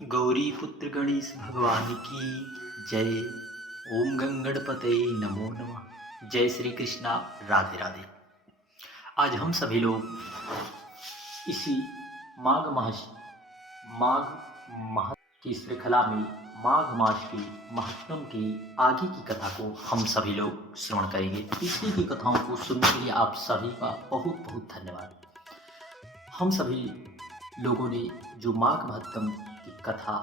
गौरी पुत्र गणेश भगवान की जय। ओम गंगणपते नमो नमः। जय श्री कृष्णा। राधे राधे। आज हम सभी लोग इसी माघ माह की श्रृंखला में माघ मास की महत्व की आगे की कथा को हम सभी लोग श्रवण करेंगे। पिछली की कथाओं को सुनने के लिए आप सभी का बहुत बहुत धन्यवाद। हम सभी लोगों ने जो माघ महत्तम की कथा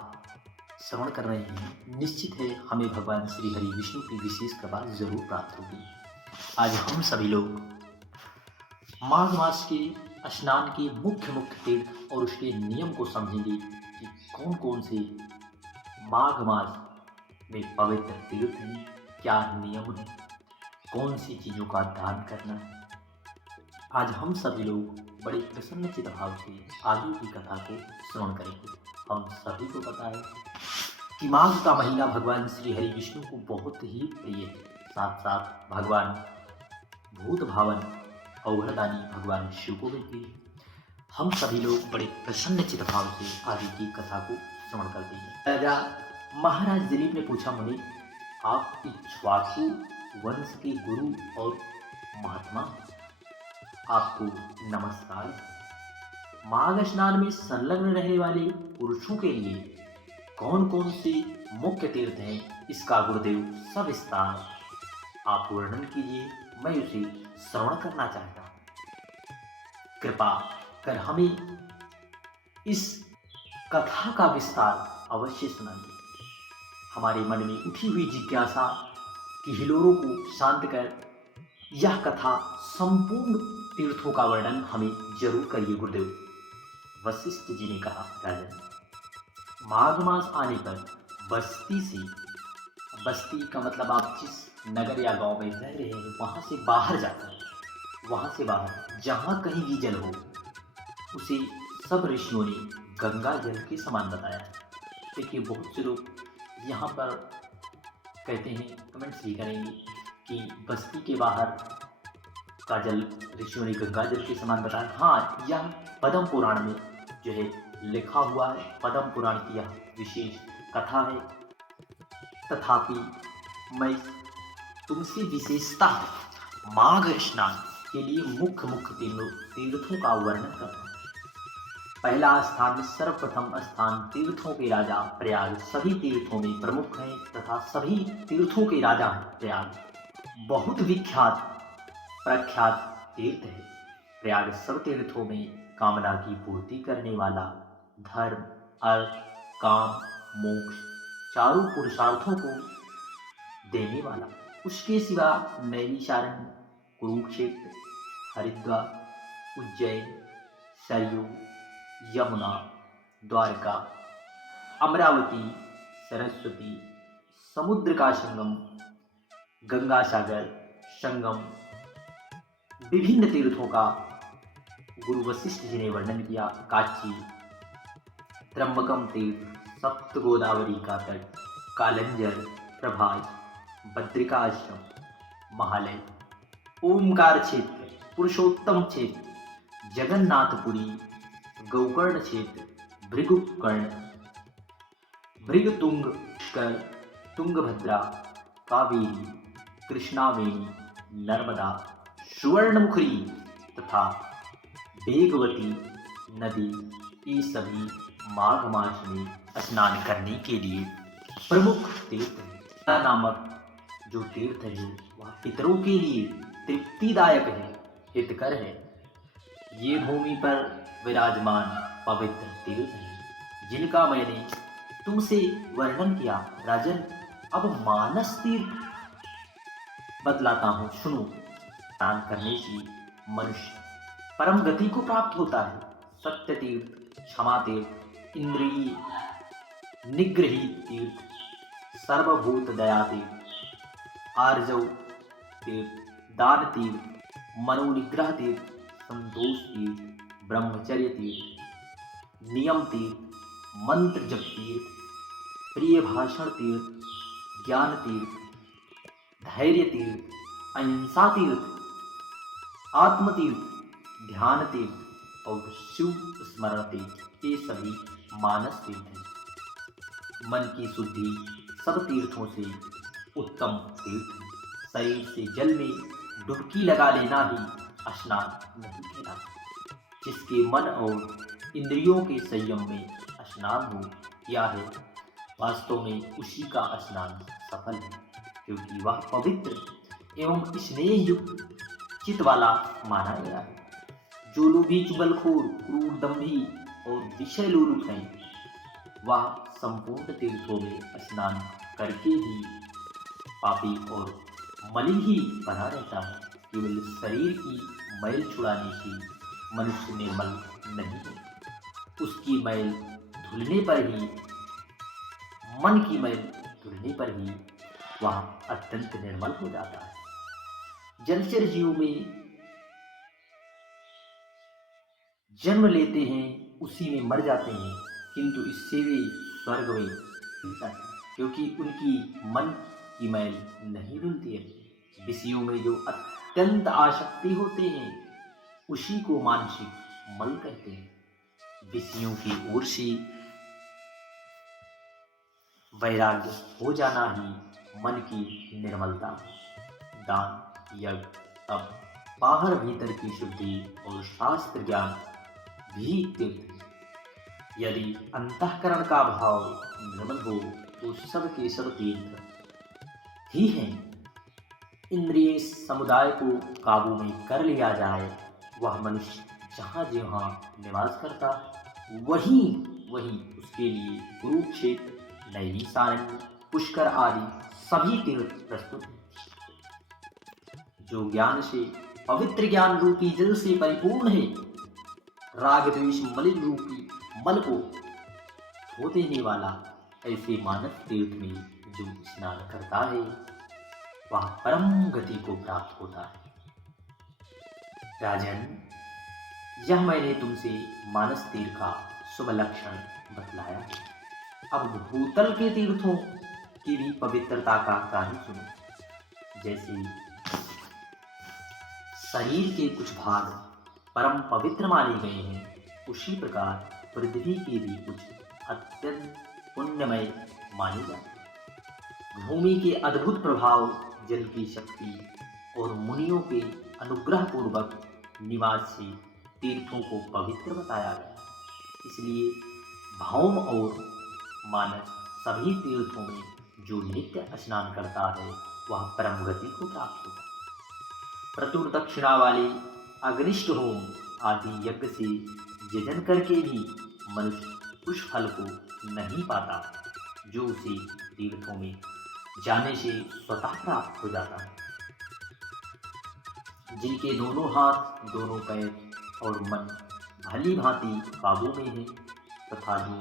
श्रवण कर रहे हैं, निश्चित है हमें भगवान श्री हरि विष्णु की विशेष कृपा जरूर प्राप्त होगी। आज हम सभी लोग माघ मास के स्नान के मुख्य तीर्थ और उसके नियम को समझेंगे कि कौन कौन से माघ मास में पवित्र तीर्थ हैं, क्या नियम है, कौन सी चीज़ों का दान करना है। आज हम सभी लोग बड़े प्रसन्नचित भाव से आगे की कथा को श्रवण करेंगे। हम सभी को पता है कि माघ का महीना भगवान श्री हरि विष्णु को बहुत ही प्रिय है। साथ साथ भगवान भूत भावन अवघड़दानी भगवान शिव को भी प्रिय है। हम सभी लोग बड़े प्रसन्नचित भाव से आगे की कथा को श्रवण करते हैं। राजा महाराज दिलीप ने पूछा, मुनि आप इक्ष्वाकु वंश के गुरु और महात्मा, आपको नमस्कार। माघ स्नान में संलग्न रहने वाले पुरुषों के लिए कौन कौन से मुख्य तीर्थ हैं, इसका गुरुदेव सविस्तार आप वर्णन कीजिए, मैं उसे श्रवण करना चाहता हूँ। कृपा कर हमें इस कथा का विस्तार अवश्य सुनाइए। हमारे मन में उठी हुई जिज्ञासा की हिलोरों को शांत कर यह कथा संपूर्ण तीर्थों का वर्णन हमें जरूर करिए गुरुदेव। वशिष्ठ जी ने कहा, राजन माघ मास आने पर बस्ती का मतलब आप जिस नगर या गांव में रह रहे हैं वहां से बाहर जहां कहीं भी जल हो उसे सब ऋषियों ने गंगा जल के समान बताया। देखिए बहुत से लोग यहाँ पर कहते हैं, कमेंट्स भी करेंगे कि बस्ती के बाहर का जल ऋषियों ने गंगा जल के समान बताया। हाँ, यह पद्म पुराण में जो है लिखा हुआ है, पद्म पुराण की यह विशेष कथा है। तथापि मैं तुमसे विशेषता माघ स्नान के लिए मुख्य तीर्थों का वर्णन करता हूँ। पहला स्थान, सर्वप्रथम स्थान तीर्थों के राजा प्रयाग सभी तीर्थों में प्रमुख है तथा सभी तीर्थों के राजा हैं। प्रयाग बहुत विख्यात प्रख्यात तीर्थ है। प्रयाग सब तीर्थों में कामना की पूर्ति करने वाला, धर्म अर्थ काम मोक्ष चारों पुरुषार्थों को देने वाला। उसके सिवा नैमिषारण्य, कुरुक्षेत्र, हरिद्वार, उज्जैन, सरयू, यमुना, द्वारका, अमरावती, सरस्वती, समुद्र का संगम, गंगा सागर संगम, विभिन्न तीर्थों का गुरु वशिष्ठ जी ने वर्णन किया। काची, त्र्यंबकम तीर्थ, सप्त गोदावरी का तट, कालंजर, प्रभास, बद्रिका आश्रम, महालय, ओमकार क्षेत्र, पुरुषोत्तम क्षेत्र, जगन्नाथपुरी, गोकर्ण क्षेत्र, भृगुकर्ण, भृगतुंग, पुष्कर, तुंगभद्रा, कावेरी, कृष्णावेणी, नर्मदा, सुवर्णमुखी तथा वेगवती नदी, ये सभी माघ मास में स्नान करने के लिए प्रमुख तीर्थ है। नामक जो तीर्थ है वह पितरों के लिए तृप्तिदायक है, हितकर है। ये भूमि पर विराजमान पवित्र तीर्थ है जिनका मैंने तुमसे वर्णन किया। राजन, अब मानस तीर्थ बतलाता हूँ, सुनो। स्नान करने से मनुष्य परम गति को प्राप्त होता है। सत्य तीर्थ, क्षमा तीर्थ, इंद्रिय निग्रही तीर्थ, सर्वभूत दया तीर्थ, आर्जव तीर्थ, दान तीर्थ, मनोनिग्रह तीर्थ, संतोष तीर्थ, ब्रह्मचर्य तीर्थ, नियम तीर्थ, मंत्र जप तीर्थ, प्रिय भाषण तीर्थ, ज्ञान तीर्थ, धैर्य तीर्थ, अहिंसा तीर्थ, आत्म तीर्थ, ध्यान तीर्थ और शिव स्मरण तीर्थ, ये सभी मानस तीर्थ हैं। मन की शुद्धि सब तीर्थों से उत्तम तीर्थ है। शरीर से जल में डुबकी लगा लेना ही स्नान नहीं कहलाता। जिसके मन और इंद्रियों के संयम में स्नान हो किया है, वास्तव में उसी का स्नान सफल है, क्योंकि वह पवित्र एवं स्नेह युक्त चित्त वाला माना गया है। जो लोभी, चुगलखोर, क्रूर, दंभी और विषय लोलुप हैं, वह संपूर्ण तीर्थों में स्नान करके ही पापी और मलिन ही बना रहता है। केवल शरीर की मैल छुड़ाने से मनुष्य निर्मल नहीं है। उसकी मैल धुलने पर ही, मन की मैल धुलने पर ही वह अत्यंत निर्मल हो जाता है। जलचर जीव में जन्म लेते हैं, उसी में मर जाते हैं, किंतु इससे वे स्वर्ग में मिलता है, क्योंकि उनकी मन की मैल नहीं धुलती है। विषयों में जो अत्यंत आसक्ति होते हैं, उसी को मानसिक मल कहते हैं। विषयों की ओर से वैराग्य हो जाना ही मन की निर्मलता। दान, यज्ञ, तप, बाहर भीतर की शुद्धि और शास्त्र ज्ञान भी तीर्थ है। यदि अंतःकरण का भाव निर्मल हो तो सब के सब तीर्थ ही हैं। इंद्रिय समुदाय को काबू में कर लिया जाए, वह मनुष्य जहाँ जहाँ निवास करता, वहीं वहीं उसके लिए कुरुक्षेत्र, नैमिषारण्य, पुष्कर आदि सभी तीर्थ प्रस्तुत हैं। जो ज्ञान से, पवित्र ज्ञान रूपी जल से परिपूर्ण है, राग द्वेष मलिन रूपी मल को धो देने वाला, ऐसे मानस तीर्थ में जो स्नान करता है, वह परम गति को प्राप्त होता है। राजन, यह मैंने तुमसे मानस तीर्थ का शुभ लक्षण बतलाया है। अब भूतल के तीर्थों की भी पवित्रता का कार्य सुनो। जैसे शरीर के कुछ भाग परम पवित्र माने गए हैं, उसी प्रकार पृथ्वी के भी कुछ अत्यंत पुण्यमय माने जाते हैं। भूमि के अद्भुत प्रभाव, जल की शक्ति और मुनियों के अनुग्रह पूर्वक निवास से तीर्थों को पवित्र बताया गया। इसलिए भौम और मानस सभी तीर्थों में जो नित्य स्नान करता है, वह परम गति को प्राप्त होता है। प्रतुर दक्षिणा वाले अग्निष्ट होम आदि यज्ञ से यजन करके भी मनुष्य उस फल को नहीं पाता जो उसे तीर्थों में जाने से स्वतः प्राप्त हो जाता है। जिनके दोनों हाथ, दोनों पैर और मन भली भांति काबू में है, तथा जो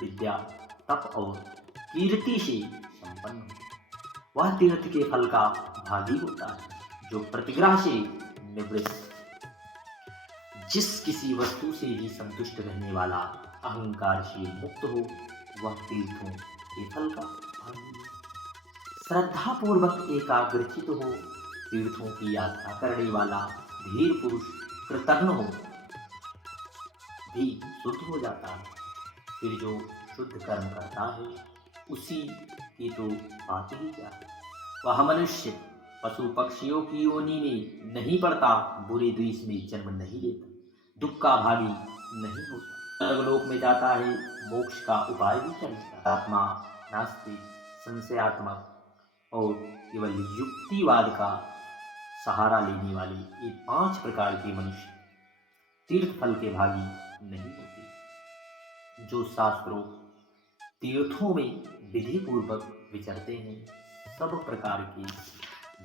विद्या, तप और कीर्ति से संपन्न हो, वह तीर्थ के फल का भागी होता है। जो प्रतिग्रह से निवृत्त, जिस किसी वस्तु से भी संतुष्ट रहने वाला, अहंकार से मुक्त हो, वह तीर्थों के फल का भागी है। श्रद्धा पूर्वक एकाग्रचित हो, तीर्थों की यात्रा करने वाला धीर पुरुष कृतज्ञ हो भी शुद्ध हो जाता है। फिर जो शुद्ध कर्म करता है, उसी की तो बात ही क्या है। वह मनुष्य पशु पक्षियों की योनि में नहीं पड़ता, बुरे द्वेष में जन्म नहीं लेता, दुख का भागी नहीं होता, स्वर्गलोक में जाता है, मोक्ष का उपाय भी चलता। आत्मा, नास्तिक, संशयात्मक और केवल युक्तिवाद का सहारा लेने वाले ये 5 प्रकार के मनुष्य तीर्थ फल के भागी नहीं होते। जो शास्त्रों तीर्थों में विधि पूर्वक विचरते हैं, सब प्रकार के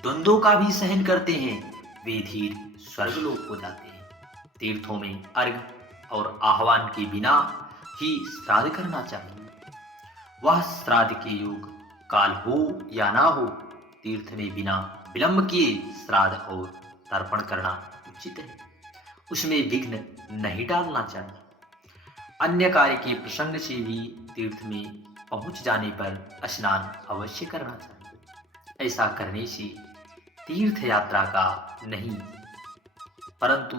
द्वंद्वों का भी सहन करते हैं, वे धीर स्वर्गलोक हो जाते हैं। तीर्थों में अर्घ और आह्वान के बिना ही श्राद्ध करना चाहिए। वह श्राद्ध के योग काल हो या ना हो, तीर्थ में बिना विलंब किए श्राद्ध और तर्पण करना उचित है। उसमें विघ्न नहीं डालना चाहिए। अन्य कार्य के प्रसंग से भी तीर्थ में पहुंच जाने पर स्नान अवश्य करना चाहिए। ऐसा करने से तीर्थ यात्रा का नहीं, परंतु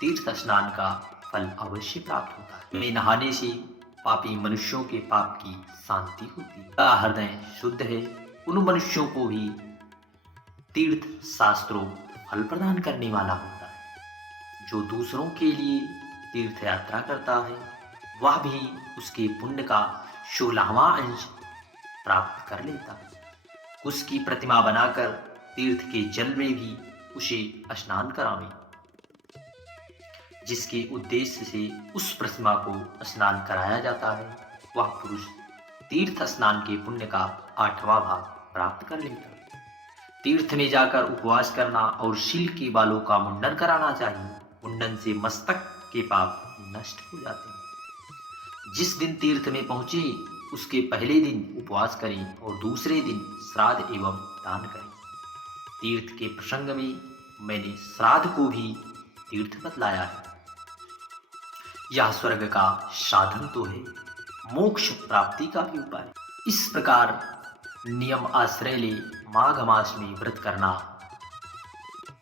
तीर्थ स्नान का फल अवश्य प्राप्त होता है। में नहाने से पापी मनुष्यों के पाप की शांति होती है। का हृदय शुद्ध है, उन मनुष्यों को भी तीर्थ शास्त्रों फल प्रदान करने वाला होता है। जो दूसरों के लिए तीर्थ यात्रा करता है वह भी उसके पुण्य का 16वां अंश प्राप्त कर लेता है। उसकी प्रतिमा बनाकर तीर्थ के जल में भी उसे स्नान करावें, जिसके उद्देश्य से उस प्रतिमा को स्नान कराया जाता है, वह पुरुष तीर्थ स्नान के पुण्य का 8वां भाग प्राप्त कर लेता है। तीर्थ में जाकर उपवास करना और शील के बालों का मुंडन कराना चाहिए। मुंडन से मस्तक के पाप नष्ट हो जाते हैं। जिस दिन तीर्थ में पहुंचे उसके पहले दिन उपवास करें और दूसरे दिन श्राद्ध एवं दान करें। तीर्थ के प्रसंग में मैंने श्राद्ध को भी तीर्थ बतलाया है। यह स्वर्ग का साधन तो है, मोक्ष प्राप्ति का भी उपाय। इस प्रकार नियम आश्रय ले माघ मास में व्रत करना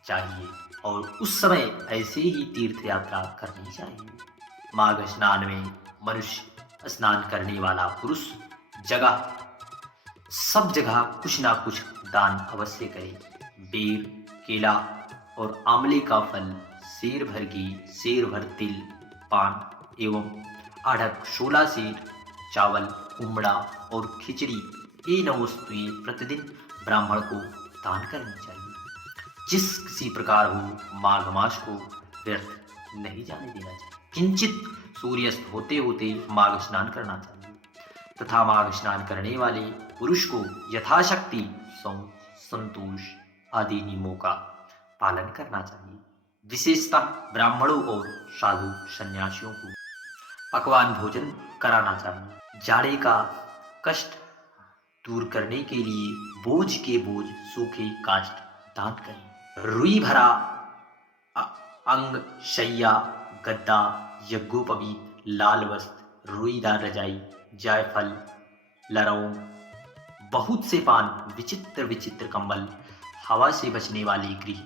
चाहिए और उस समय ऐसे ही तीर्थ यात्रा करनी चाहिए। माघ स्नान में मनुष्य स्नान करने वाला पुरुष सब जगह कुछ ना कुछ दान अवश्य करे। बेर, केला और आंवले का फल, सेर भर घी, सेर भर तिल, पान एवं आढ़क 16 सेर चावल, उमड़ा और खिचड़ी, ये 9 वस्तुएं प्रतिदिन ब्राह्मण को दान करनी चाहिए। जिस किसी प्रकार हो माघ मास को व्यर्थ नहीं जाने देना चाहिए। किंचित सूर्यास्त होते होते माघ स्नान करना चाहिए तथा माघ स्नान करने वाले पुरुष को यथाशक्ति सौंफ, संतोष आदि नियमों का पालन करना चाहिए। विशेषतः ब्राह्मणों और साधु सन्यासियों को पकवान भोजन कराना चाहिए। जाड़े का कष्ट दूर करने के लिए बोझ के बोझ सूखे काष्ठ दान करें। रुई भरा अंग, शैया, गद्दा, यज्ञोपवीत, लाल वस्त्र, रुईदार रजाई, जायफल, लरौंग, बहुत से पान, विचित्र विचित्र कंबल, हवा से बचने वाले गृह,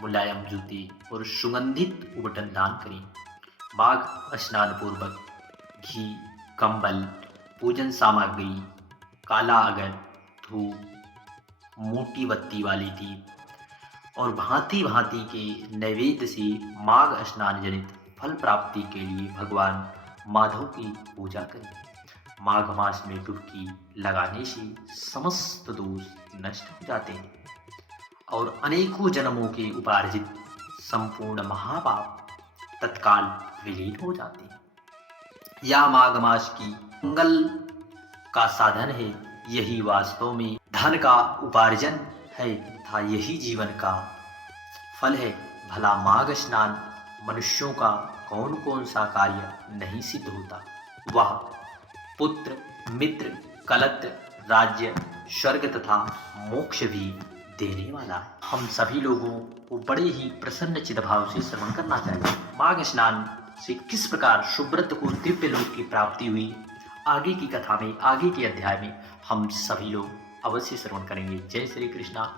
मुलायम जूते और सुगंधित उबटन दान करें। माघ स्नान पूर्वक घी, कंबल, पूजन सामग्री, काला अगर, धूप, मोटी बत्ती वाली दीप और भांति भांति के नैवेद्य से माघ स्नान जनित फल प्राप्ति के लिए भगवान माधव की पूजा करें। माघ मास में डुबकी लगाने से समस्त दोष नष्ट हो जाते हैं और अनेकों जन्मों के उपार्जित संपूर्ण महापाप तत्काल विलीन हो जाते हैं। यह माघ मास की मंगल का साधन है। यही वास्तव में धन का उपार्जन है तथा यही जीवन का फल है। भला माघ स्नान मनुष्यों का कौन कौन सा कार्य नहीं सिद्ध होता। वह पुत्र, मित्र, कलत्र, राज्य, स्वर्ग तथा मोक्ष भी देने वाला है। हम सभी लोगों को बड़े ही प्रसन्न चित्त भाव से श्रवण करना चाहिए। माघ स्नान से किस प्रकार सुब्रत को दिव्य लोक की प्राप्ति हुई, आगे की कथा में, आगे के अध्याय में हम सभी लोग अवश्य श्रवण करेंगे। जय श्री कृष्णा।